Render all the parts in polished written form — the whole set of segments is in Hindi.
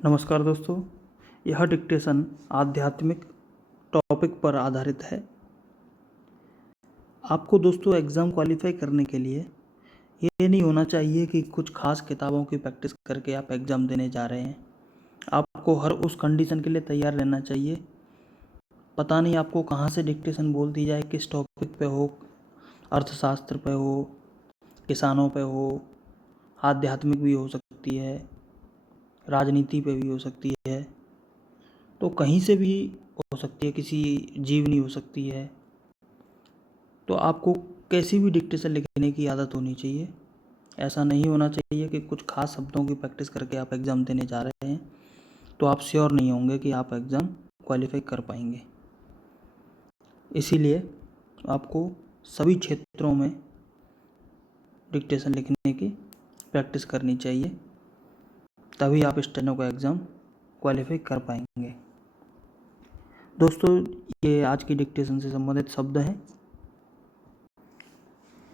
नमस्कार दोस्तों, यह डिक्टेशन आध्यात्मिक टॉपिक पर आधारित है। आपको दोस्तों एग्ज़ाम क्वालिफाई करने के लिए ये नहीं होना चाहिए कि कुछ खास किताबों की प्रैक्टिस करके आप एग्ज़ाम देने जा रहे हैं। आपको हर उस कंडीशन के लिए तैयार रहना चाहिए। पता नहीं आपको कहाँ से डिक्टेशन बोल दी जाए, किस टॉपिक पे हो, अर्थशास्त्र पे हो, किसानों पे हो, आध्यात्मिक भी हो सकती है, राजनीति पे भी हो सकती है, तो कहीं से भी हो सकती है, किसी जीवनी हो सकती है। तो आपको कैसी भी डिक्टेशन लिखने की आदत होनी चाहिए। ऐसा नहीं होना चाहिए कि कुछ खास शब्दों की प्रैक्टिस करके आप एग्ज़ाम देने जा रहे हैं तो आप श्योर नहीं होंगे कि आप एग्ज़ाम क्वालिफाई कर पाएंगे। इसीलिए आपको सभी क्षेत्रों में डिक्टेशन लिखने की प्रैक्टिस करनी चाहिए, तभी आप स्टेनो का एग्ज़ाम क्वालिफाई कर पाएंगे। दोस्तों, ये आज की डिक्टेशन से संबंधित शब्द हैं।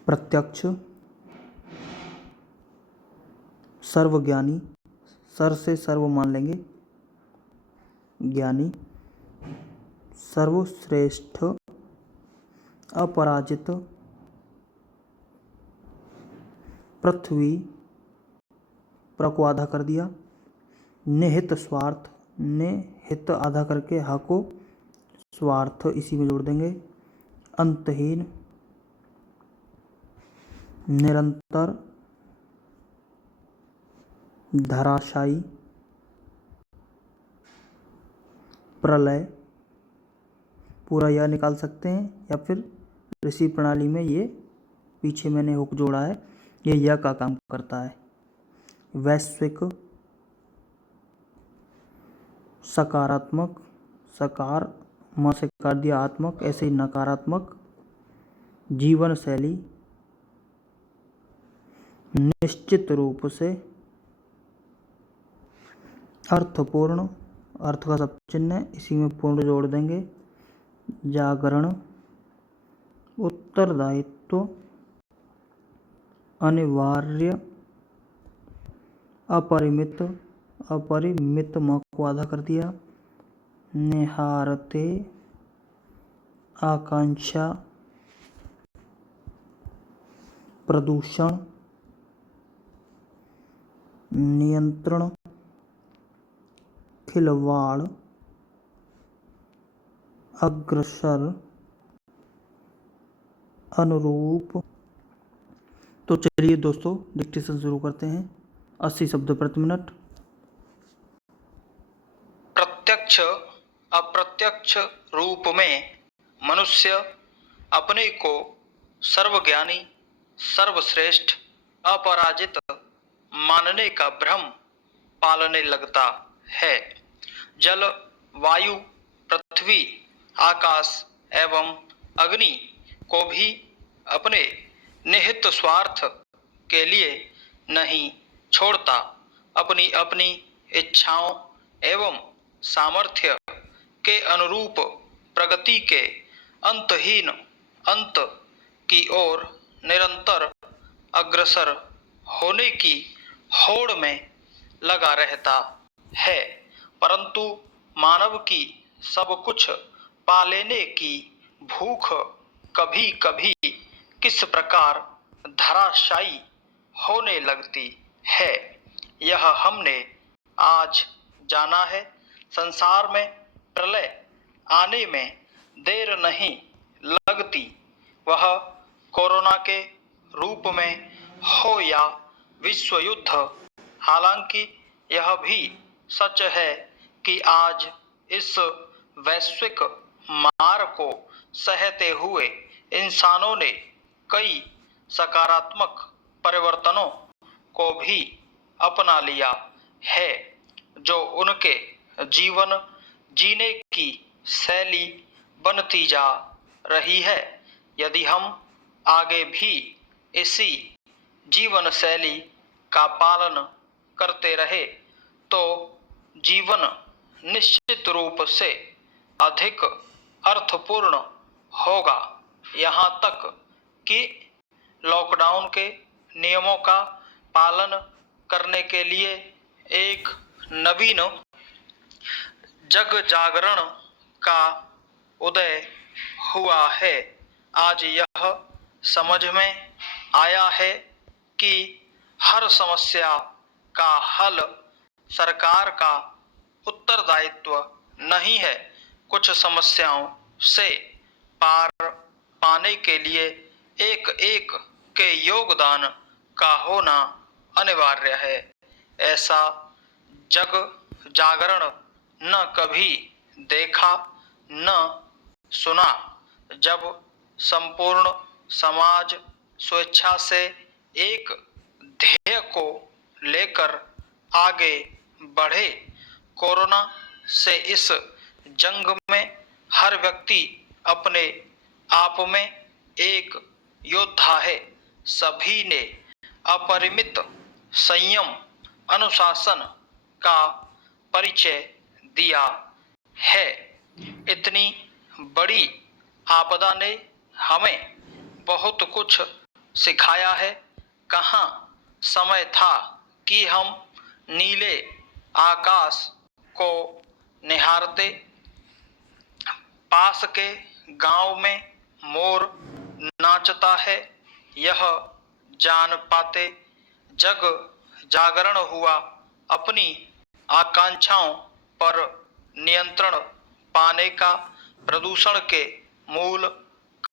प्रत्यक्ष, सर्वज्ञानी, सर से सर्व मान लेंगे, ज्ञानी, सर्वश्रेष्ठ, अपराजित, पृथ्वी, प्र को आधा कर दिया, निहित स्वार्थ, निहित आधा करके ह को स्वार्थ इसी में जोड़ देंगे, अंतहीन, निरंतर, धराशायी, प्रलय, पूरा यह निकाल सकते हैं या फिर ऋषि प्रणाली में ये पीछे मैंने हुक जोड़ा है, ये यह का काम करता है। वैश्विक, सकारात्मक, सकार म से कर दिया आत्मक, ऐसे ही नकारात्मक, जीवन शैली, निश्चित रूप से, अर्थपूर्ण, अर्थ का सब चिन्ह है, इसी में पूर्ण जोड़ देंगे, जागरण, उत्तरदायित्व, अनिवार्य, अपरिमित, अपरिमित म को आधा कर दिया, निहारते, आकांक्षा, प्रदूषण, नियंत्रण, खिलवाड़, अग्रसर, अनुरूप। तो चलिए दोस्तों, डिक्टेशन शुरू करते हैं। 80 शब्द प्रति मिनट। प्रत्यक्ष अप्रत्यक्ष रूप में मनुष्य अपने को सर्वज्ञानी, सर्वश्रेष्ठ, अपराजित मानने का भ्रम पालने लगता है। जल, वायु, पृथ्वी, आकाश एवं अग्नि को भी अपने निहित स्वार्थ के लिए नहीं छोड़ता। अपनी अपनी इच्छाओं एवं सामर्थ्य के अनुरूप प्रगति के अंतहीन अंत की ओर निरंतर अग्रसर होने की होड़ में लगा रहता है। परंतु मानव की सब कुछ पा लेने की भूख कभी कभी किस प्रकार धराशायी होने लगती है, यह हमने आज जाना है। संसार में प्रलय आने में देर नहीं लगती, वह कोरोना के रूप में हो या विश्व युद्ध। हालांकि यह भी सच है कि आज इस वैश्विक मार को सहते हुए इंसानों ने कई सकारात्मक परिवर्तनों को भी अपना लिया है, जो उनके जीवन जीने की शैली बनती जा रही है। यदि हम आगे भी इसी जीवन शैली का पालन करते रहे तो जीवन निश्चित रूप से अधिक अर्थपूर्ण होगा। यहाँ तक कि लॉकडाउन के नियमों का पालन करने के लिए एक नवीन जग जागरण का उदय हुआ है। आज यह समझ में आया है कि हर समस्या का हल सरकार का उत्तरदायित्व नहीं है। कुछ समस्याओं से पार पाने के लिए एक एक के योगदान का होना अनिवार्य है। ऐसा जग जागरण न कभी देखा न सुना जब संपूर्ण समाज स्वेच्छा से एक ध्येय को लेकर आगे बढ़े। कोरोना से इस जंग में हर व्यक्ति अपने आप में एक योद्धा है। सभी ने अपरिमित संयम अनुशासन का परिचय दिया है। इतनी बड़ी आपदा ने हमें बहुत कुछ सिखाया है। कहाँ समय था कि हम नीले आकाश को निहारते, पास के गांव में मोर नाचता है, यह जान पाते जग जागरण हुआ। अपनी आकांक्षाओं पर नियंत्रण पाने का, प्रदूषण के मूल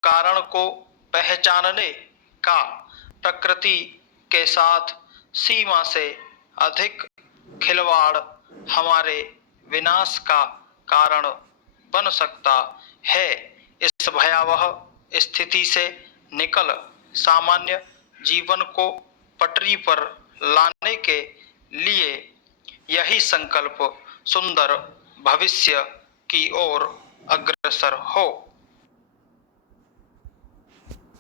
कारण को पहचानने का, प्रकृति के साथ सीमा से अधिक खिलवाड़ हमारे विनाश का कारण बन सकता है। इस भयावह स्थिति से निकल सामान्य जीवन को पटरी पर लाने के लिए यही संकल्प सुंदर भविष्य की ओर अग्रसर हो।